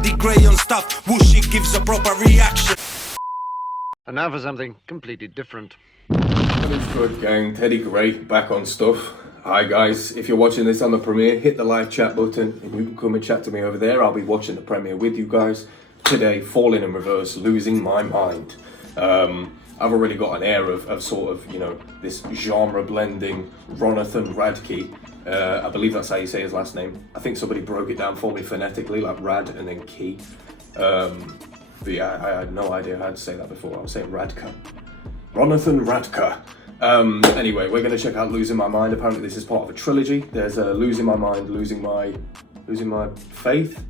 TeddyGrey on stuff. Whooshy gives a proper reaction. And now for something completely different. What is good, gang? TeddyGrey back on stuff. Hi guys, if you're watching this on the premiere, hit the live chat button and you can come and chat to me over there. I'll be watching the premiere with you guys. Today, Falling in Reverse, Losing My Mind. I've already got an air of sort of, you know, this genre blending Ronathan Radke. I believe that's how you say his last name. I think somebody broke it down for me phonetically, like Rad and then Key. But yeah, I had no idea how to say that before. I was saying Radka. Ronathan Radka. Anyway, we're going to check out Losing My Mind. Apparently this is part of a trilogy. There's Losing My Mind, Losing My Faith?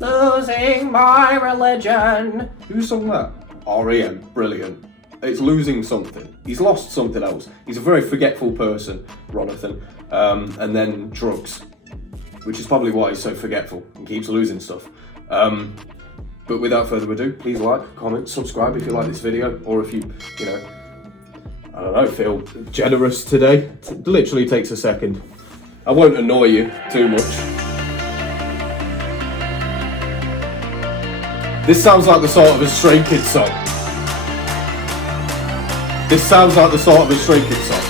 Losing My Religion. Who sung that? R.E.M. Brilliant. It's losing something. He's lost something else. He's a very forgetful person, Ronathan. And then drugs, which is probably why he's so forgetful and keeps losing stuff. But without further ado, please like, comment, subscribe if you like this video, or if you know, I don't know, feel generous today. It literally takes a second. I won't annoy you too much. This sounds like the sort of a Stray Kids song. This sounds like the sort of a Stray Kids song.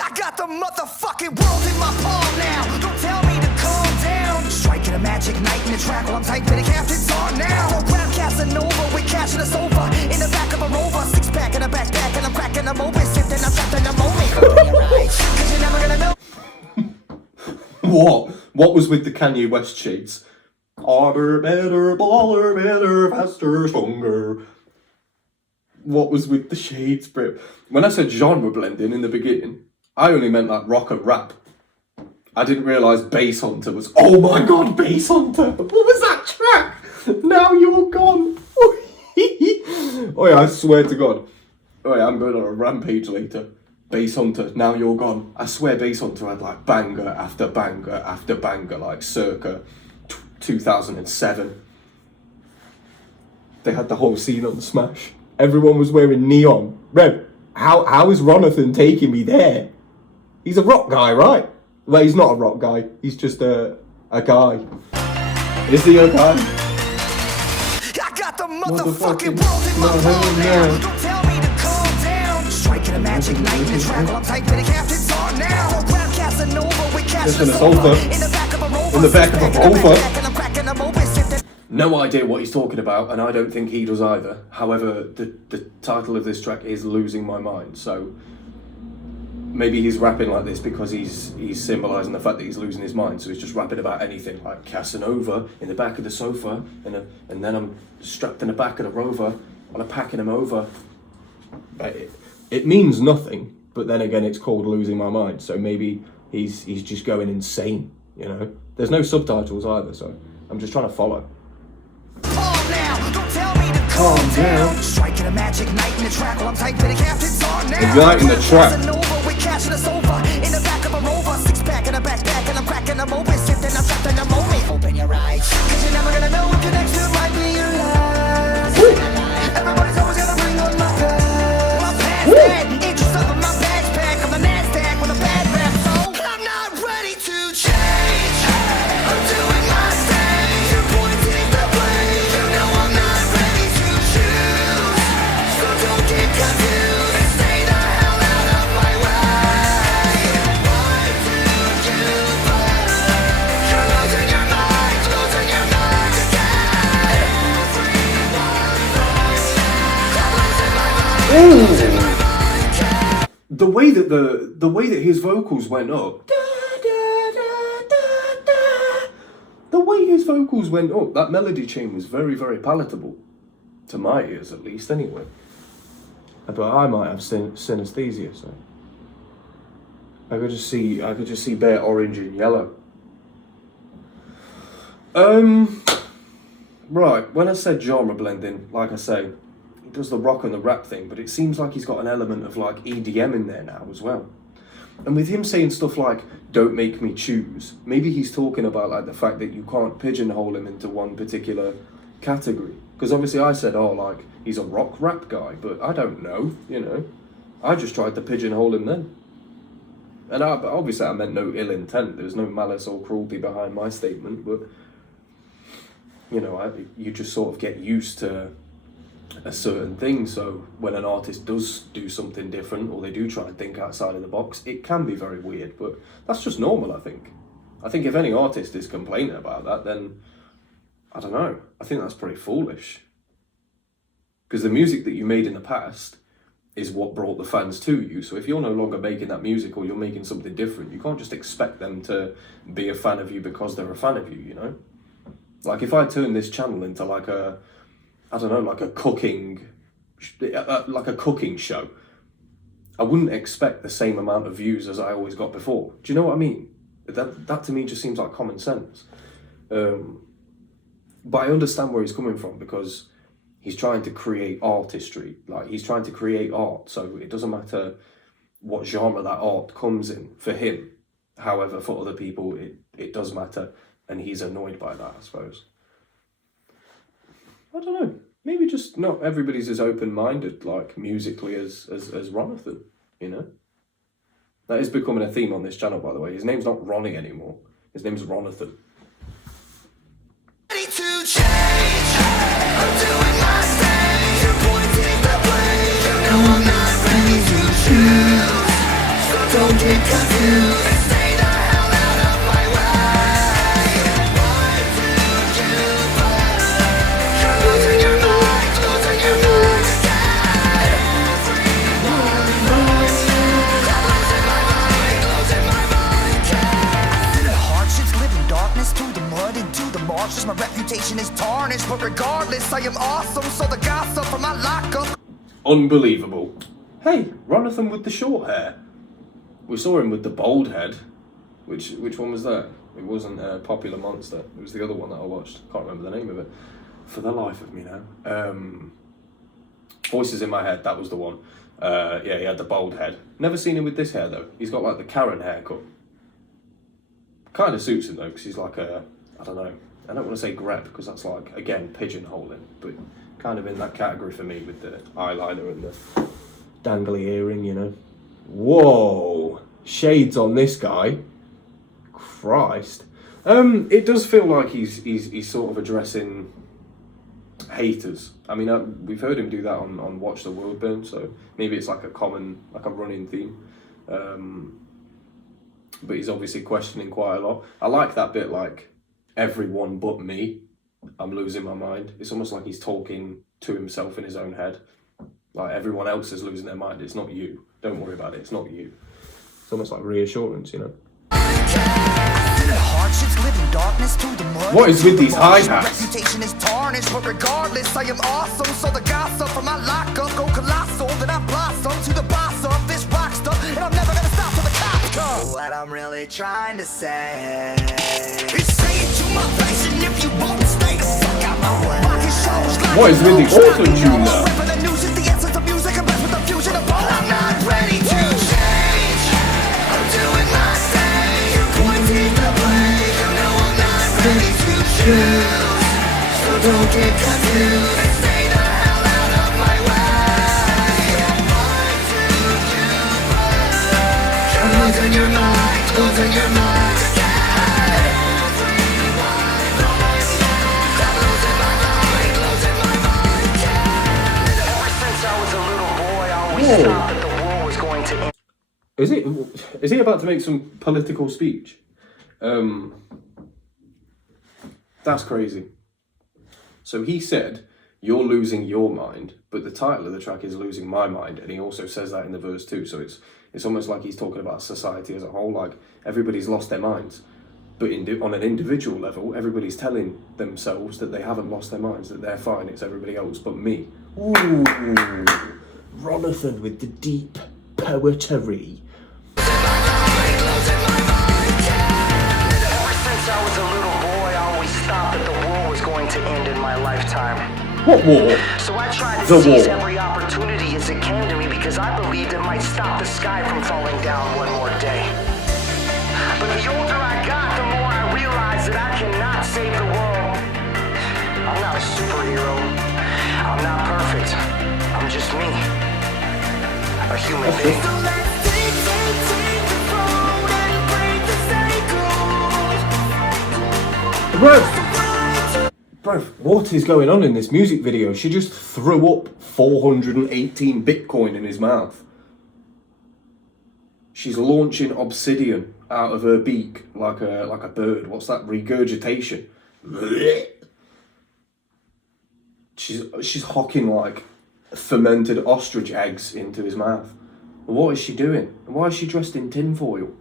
I got the motherfucking world in my palm now. Don't tell me to calm down. Striking a magic night in the track while I'm typing the captain's on now. Grab Casanova with cash in the sofa. In the back of a Rover, six pack in a backpack, and I'm cracking a moment, sitting I'm trapped in a moment. Cause you're never gonna know. What was with the Kanye West shades? Harder, better, baller, better, faster, stronger. What was with the shades, bro? When I said genre blending in the beginning, I only meant like rock and rap. I didn't realise Bass Hunter was... Oh my god, Bass Hunter! What was that track? Now You're Gone. Oh yeah, I swear to God. Oh yeah, I'm going on a rampage later. Bass Hunter, Now You're Gone. I swear Bass Hunter had like banger after banger after banger, like circa 2007. They had the whole scene on Smash. Everyone was wearing neon. Bro, how is Ronathan taking me there? He's a rock guy, right? Well, he's not a rock guy. He's just a guy. Is he a guy? I got the motherfucking world in my palm now. Don't tell me to calm down. Striking a magic night in the track while I'm typing the captain's on now. Grab Casanova with cash in the sofa. In the back of a Rover. In the back of a Rover. And I'm cracking a moment, sitting. No idea what he's talking about, and I don't think he does either. However, the title of this track is Losing My Mind, so maybe he's rapping like this because he's symbolising the fact that he's losing his mind, so he's just rapping about anything, like Casanova in the back of the sofa, and then I'm strapped in the back of the Rover, and I'm packing him over. It means nothing, but then again, it's called Losing My Mind, so maybe he's just going insane, you know? There's no subtitles either, so I'm just trying to follow. Calm down. Striking a magic night in the track while I'm typing the captain's on now. Igniting the track. With cash in the sofa. In the back of a Rover, six pack in a backpack, and I'm cracking a moment, sitting I'm trapped in a moment. Open your eyes, cause you're never gonna know if your next two might be your last. Everybody's always gonna bring on my past. My past that, interest up in my backpack, on the NASDAQ with a bad rap, so I'm not ready to change. I'm doing my thing. You're pointing the blame. You know I'm not ready to choose. So don't get confused and stay the hell out of my way. Why do you better? You're losing your mind again. Everyone knows I'm losing my mind. The way that his vocals went up, the way his vocals went up, that melody chain was very, very palatable to my ears, at least, anyway. But I might have synesthesia, so I could just see bare orange and yellow. Right. When I said genre blending, like I say, he does the rock and the rap thing, but it seems like he's got an element of like EDM in there now as well. And with him saying stuff like, don't make me choose, maybe he's talking about like the fact that you can't pigeonhole him into one particular category. Because obviously I said, oh, like, he's a rock rap guy, but I don't know, you know. I just tried to pigeonhole him then. And obviously I meant no ill intent, there's no malice or cruelty behind my statement, but you know, you just sort of get used to a certain thing. So when an artist does do something different, or they do try and think outside of the box, it can be very weird, but that's just normal, I think. I think if any artist is complaining about that, then, I don't know, I think that's pretty foolish. Because the music that you made in the past is what brought the fans to you. So if you're no longer making that music, or you're making something different, you can't just expect them to be a fan of you because they're a fan of you, you know? Like if I turn this channel into like a, I don't know, like a cooking show, I wouldn't expect the same amount of views as I always got before. Do you know what I mean? That to me just seems like common sense. But I understand where he's coming from, because he's trying to create artistry. Like, he's trying to create art, so it doesn't matter what genre that art comes in for him. However, for other people, it does matter, and he's annoyed by that, I suppose. I don't know. Maybe just not everybody's as open-minded, like, musically as Ronathan, you know? That is becoming a theme on this channel, by the way. His name's not Ronnie anymore. His name's Ronathan. Ready to change. I'm doing my thing. You're pointing the blame. You know I'm not ready to choose. So don't get confused and stay the hell out of my way. Why do you believe? You're losing your mind, losing your mind again. Everyone knows you. I'm losing my mind, losing my mind again. Hardships, living darkness through the mud into the marshes. My reputation is tarnished, but regardless, I am awesome. So the gossip from my lockup. Unbelievable. Hey, Ronathan with the short hair. We saw him with the bald head. Which one was that? It wasn't Popular Monster. It was the other one that I watched. Can't remember the name of it for the life of me now. Voices in My Head, that was the one. Yeah, he had the bald head. Never seen him with this hair though. He's got like the Karen haircut. Kind of suits him though, because he's like a, I don't know, I don't want to say grep, because that's like, again, pigeonholing, but kind of in that category for me, with the eyeliner and the dangly earring, you know. Whoa, shades on this guy. Christ. It does feel like he's sort of addressing haters. I mean, we've heard him do that on Watch the World Burn, so maybe it's like a common, like a running theme. But he's obviously questioning quite a lot. I like that bit, like, everyone but me, I'm losing my mind. It's almost like he's talking to himself in his own head. Like, everyone else is losing their mind, it's not you. Don't worry about it, it's not you. It's almost like reassurance, you know? What is with these hi-hats? Reputation is tarnished, but regardless, I am awesome. So the gossip from my lockup go colossal. Then I blossom to the boss of this rock stuff, and I'm never gonna stop till the cops come. What I'm really trying to say is say it to my face, and if you won't stay the fuck out my way. What is with the auto-tune now? The news is the essence of music, and with the fusion of all. I'm not ready to change. I'm doing my thing. You're pointing the blame. You know I'm not ready to choose. So don't get confused and stay the hell out of my way. Why do you believe? You're losing your mind, losing your mind again. Everyone knows you. I'm losing my mind, losing my mind again. Ever since I was a little boy, I always thought that the world was going to end. Is he about to make some political speech? That's crazy. So he said, you're losing your mind, but the title of the track is Losing My Mind, and he also says that in the verse too, so it's almost like he's talking about society as a whole, like everybody's lost their minds. But on an individual level, everybody's telling themselves that they haven't lost their minds, that they're fine, it's everybody else but me. Ooh, Ronathan with the deep poetry. I was a little boy, I always thought that the war was going to end in my lifetime. What war? So I tried to seize every opportunity as it came to me, because I believed it might stop the sky from falling down one more day. But the older I got, the more I realized that I cannot save the world. I'm not a superhero. I'm not perfect. I'm just me. A human being. So let's take the road and break the cycle. Bro, what is going on in this music video? She just threw up 418 Bitcoin in his mouth. She's launching obsidian out of her beak like a bird. What's that? Regurgitation. She's hocking like fermented ostrich eggs into his mouth. What is she doing? Why is she dressed in tinfoil?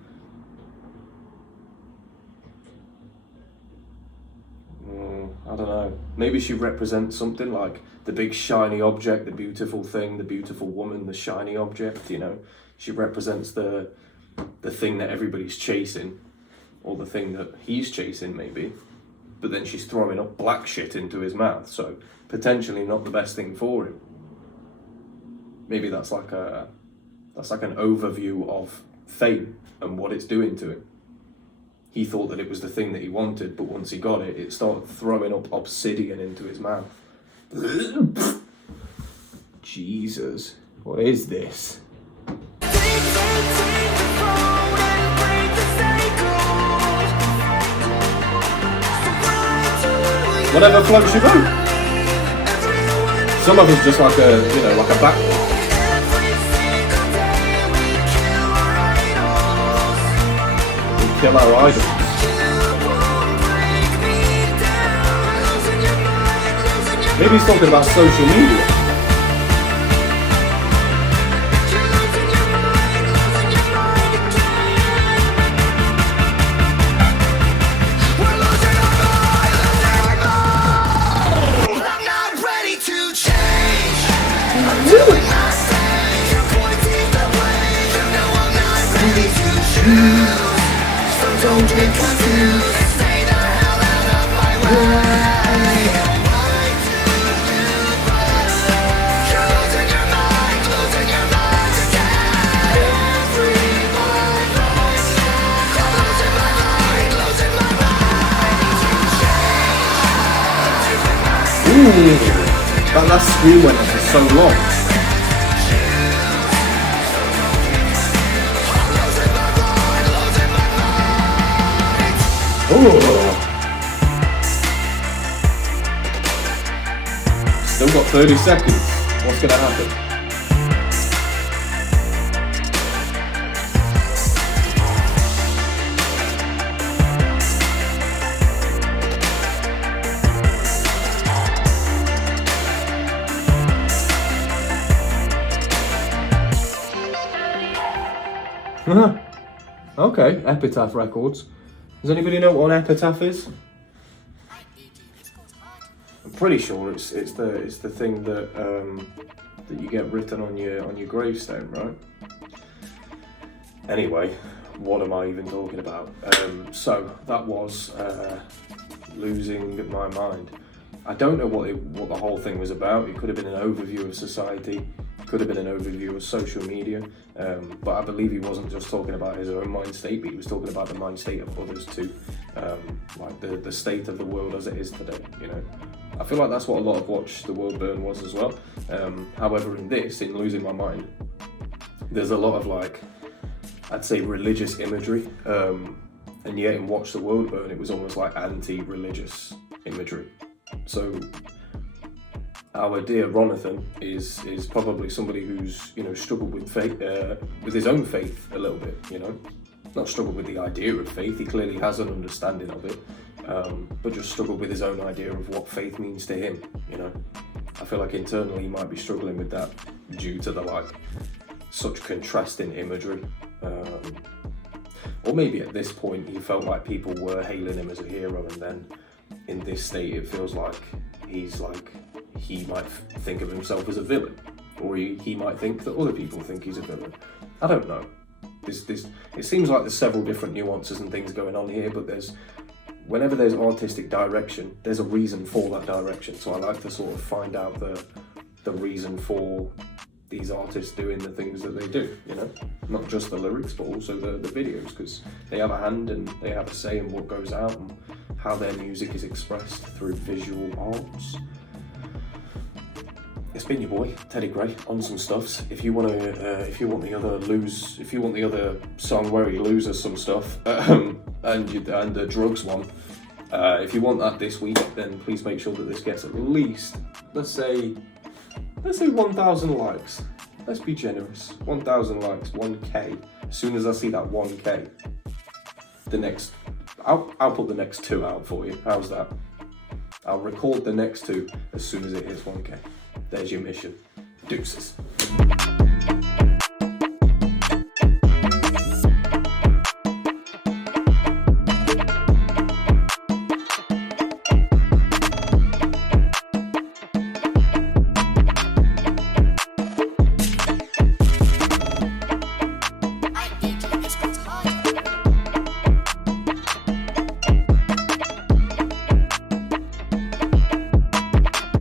I don't know. Maybe she represents something like the big shiny object, the beautiful thing, the beautiful woman, the shiny object, you know. She represents the thing that everybody's chasing, or the thing that he's chasing maybe. But then she's throwing up black shit into his mouth, so potentially not the best thing for him. Maybe that's like an overview of fame and what it's doing to him. He thought that it was the thing that he wanted, but once he got it, it started throwing up obsidian into his mouth. Jesus, what is this? Whatever floats your boat. Some of it's just like a backwards. Kill our idols. Maybe he's talking about social media. Don't get confused. Stay the hell out of my way. You're losing your mind again. Everyone knows now. I'm losing my mind. Ooh, that last scream went on for so long. Still got 30 seconds. What's gonna happen? Okay, Epitaph Records. Does anybody know what an epitaph is? I'm pretty sure it's the thing that that you get written on your gravestone, right? Anyway, what am I even talking about? So that was losing my mind. I don't know what the whole thing was about. It could have been an overview of society. Could have been an overview of social media, but I believe he wasn't just talking about his own mind state, but he was talking about the mind state of others too, like the state of the world as it is today, you know. I feel like that's what a lot of Watch the World Burn was as well. However, in Losing My Mind, there's a lot of like, I'd say religious imagery, and yet in Watch the World Burn, it was almost like anti-religious imagery. So our dear Ronathan is probably somebody who's, you know, struggled with faith, with his own faith a little bit, you know. Not struggled with the idea of faith, he clearly has an understanding of it, but just struggled with his own idea of what faith means to him, you know. I feel like internally he might be struggling with that due to the like, such contrasting imagery. Or maybe at this point he felt like people were hailing him as a hero, and then in this state it feels like he might think of himself as a villain, or he might think that other people think he's a villain. I don't know. It seems like there's several different nuances and things going on here, but whenever there's artistic direction, there's a reason for that direction. So I like to sort of find out the reason for these artists doing the things that they do, you know? Not just the lyrics, but also the videos, because they have a hand and they have a say in what goes out and how their music is expressed through visual arts. It's been your boy TeddyGrey on some stuffs. If you want the other song where he loses some stuff, and the drugs one, If you want that this week, then please make sure that this gets at least, let's say 1,000 likes. Let's be generous. 1,000 likes, 1K. As soon as I see that 1K, I'll put the next 2 out for you. How's that? I'll record the next 2 as soon as it hits 1K. There's your mission. Deuces.